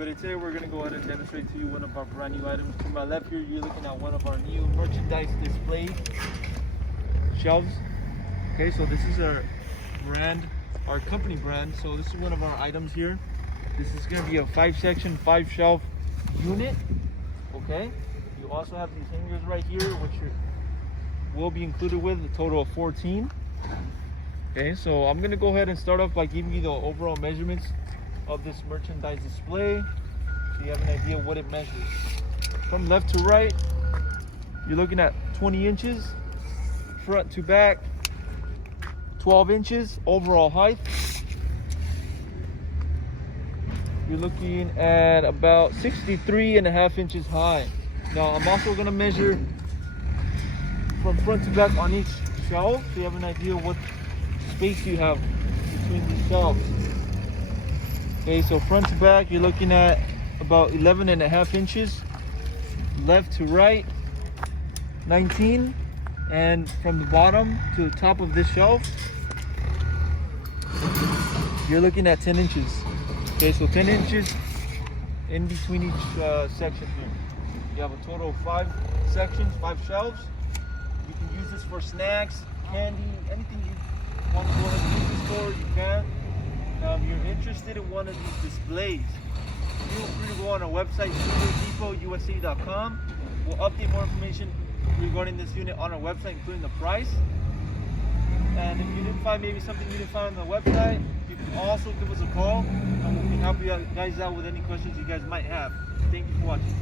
everybody. Today we're going to go ahead and demonstrate to you one of our brand new items. To my left here, you're looking at one of our new merchandise display shelves. Okay, so this is our brand, our company brand. So this is one of our items here. This is going to be a 5-section, 5-shelf unit. Okay, you also have these hangers right here, which will be included with a total of 14. Okay, so I'm going to go ahead and start off by giving you the overall measurements of this merchandise display so you have an idea what it measures. From left to right, you're looking at 20 inches, front to back, 12 inches overall height. You're looking at about 63.5 inches high. Now I'm also going to measure from front to back on each shelf so you have an idea what space you have between these shelves. Okay, so front to back, you're looking at about 11.5 inches. Left to right, 19. And from the bottom to the top of this shelf, you're looking at 10 inches. Okay, so 10 inches in between each section here. You have a total of 5 sections, 5 shelves. You can use this for snacks, candy, anything you want to go ahead and use this for, you can. Now, if you're interested in one of these displays, feel free to go on our website, superdepotUSA.com. We'll update more information regarding this unit on our website, including the price. And if you didn't find maybe something you didn't find on the website, you can also give us a call, and we can help you guys out with any questions you guys might have. Thank you for watching.